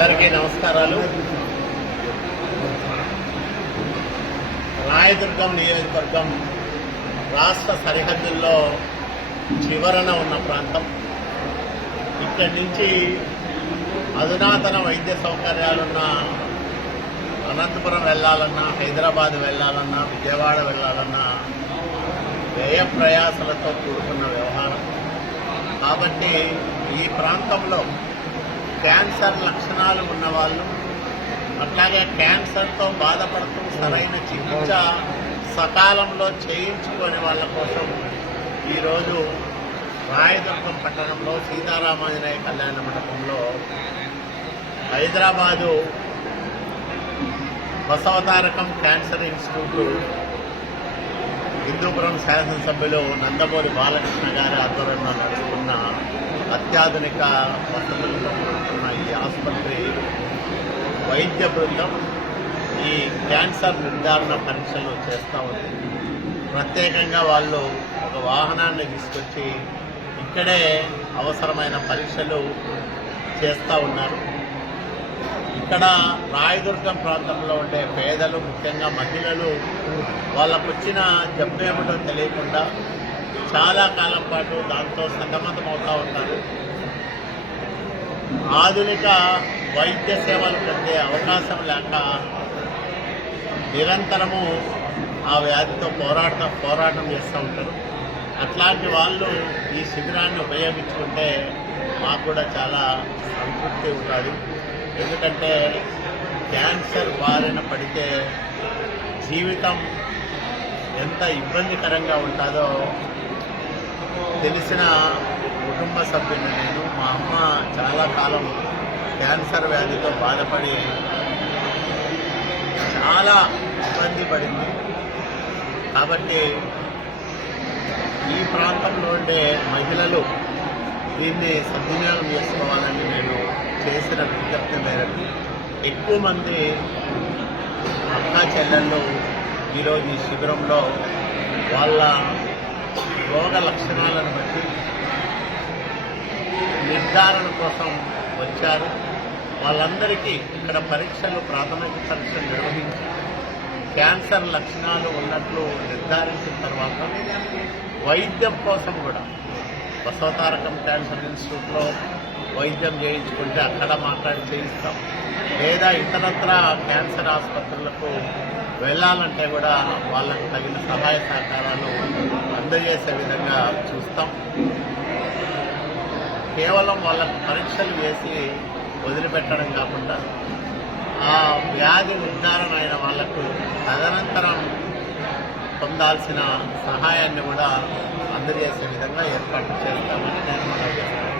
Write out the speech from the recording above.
అందరికీ నమస్కారాలు. రాయదుర్గం నియోజకవర్గం రాష్ట్ర సరిహద్దుల్లో చివరన ఉన్న ప్రాంతం. ఇక్కడి నుంచి అధునాతన వైద్య సౌకర్యాలున్న అనంతపురం వెళ్ళాలన్నా, హైదరాబాద్ వెళ్ళాలన్నా, విజయవాడ వెళ్ళాలన్నా వ్యయ ప్రయాసలతో కూడుకున్న వ్యవహారం. కాబట్టి ఈ ప్రాంతంలో క్యాన్సర్ లక్షణాలు ఉన్నవాళ్ళు, అట్లాగే క్యాన్సర్తో బాధపడుతూ సరైన చికిత్స సకాలంలో చేయించుకునే వాళ్ళ కోసం ఈరోజు రాయదుర్గం పట్టణంలో సీతారామాంజనేయ కళ్యాణ మండపంలో హైదరాబాదు బసవతారకం క్యాన్సర్ ఇన్స్టిట్యూట్ హిందూపురం శాసనసభ్యులు నందమూరి బాలకృష్ణ గారి ఆధ్వర్యంలో నడుస్తున్న అత్యాధునిక వసతులతో కూడుకున్న ఈ ఆసుపత్రి వైద్య బృందం ఈ క్యాన్సర్ నిర్ధారణ పరీక్షలు చేస్తూ ఉంది. ప్రత్యేకంగా వాళ్ళు ఒక వాహనాన్ని తీసుకొచ్చి ఇక్కడే అవసరమైన పరీక్షలు చేస్తూ ఉన్నారు. ఇక్కడ రాయదుర్గం ప్రాంతంలో ఉండే పేదలు, ముఖ్యంగా మహిళలు, వాళ్ళకు వచ్చిన జబ్బు ఏమిటో తెలియకుండా చాలా కాలం పాటు దాంతో సతమతమవుతూ ఉంటారు. ఆధునిక వైద్య సేవలు పొందే అవకాశం లేక నిరంతరము ఆ వ్యాధితో పోరాటం చేస్తూ ఉంటారు. అట్లాంటి వాళ్ళు ఈ శిబిరాన్ని ఉపయోగించుకుంటే మాకు కూడా చాలా సంతృప్తి ఉంటుంది. ఎందుకంటే క్యాన్సర్ బారిన పడితే జీవితం ఎంత ఇబ్బందికరంగా ఉంటుందో తెలిసిన కుటుంబ సభ్యుని నేను. మా అమ్మ చాలా కాలం క్యాన్సర్ వ్యాధితో బాధపడి చాలా ఇబ్బంది పడింది. కాబట్టి ఈ ప్రాంతంలో ఉండే మహిళలు దీన్ని సద్వినియోగం చేసుకోవాలని నేను చేసిన విజ్ఞప్తి మేరకు ఎక్కువ మంది అక్కా చెల్లెళ్ళు ఈరోజు ఈ శిబిరంలో వాళ్ళ రోగ లక్షణాలను బట్టి నిర్ధారణ కోసం వచ్చారు. వాళ్ళందరికీ ఇక్కడ ప్రాథమిక పరీక్షలు నిర్వహించి క్యాన్సర్ లక్షణాలు ఉన్నట్లు నిర్ధారించిన తర్వాత వైద్యం కోసం కూడా బసవతారకం క్యాన్సర్ ఇన్స్టిట్యూట్లో వైద్యం చేయించుకుంటే అక్కడ మాట్లాడి చేయిస్తాం. లేదా ఇతరత్ర క్యాన్సర్ ఆసుపత్రులకు వెళ్ళాలంటే కూడా వాళ్ళకు తగిన సహాయ సహకారాలు అందజేసే విధంగా చూస్తాం. కేవలం వాళ్ళకు పరీక్షలు చేసి వదిలిపెట్టడం కాకుండా ఆ వ్యాధి నిర్ధారణ అయిన వాళ్లకు తదనంతరం పొందాల్సిన సహాయాన్ని కూడా అందజేసే విధంగా ఏర్పాటు చేస్తామని నేను మనవి చేస్తాను.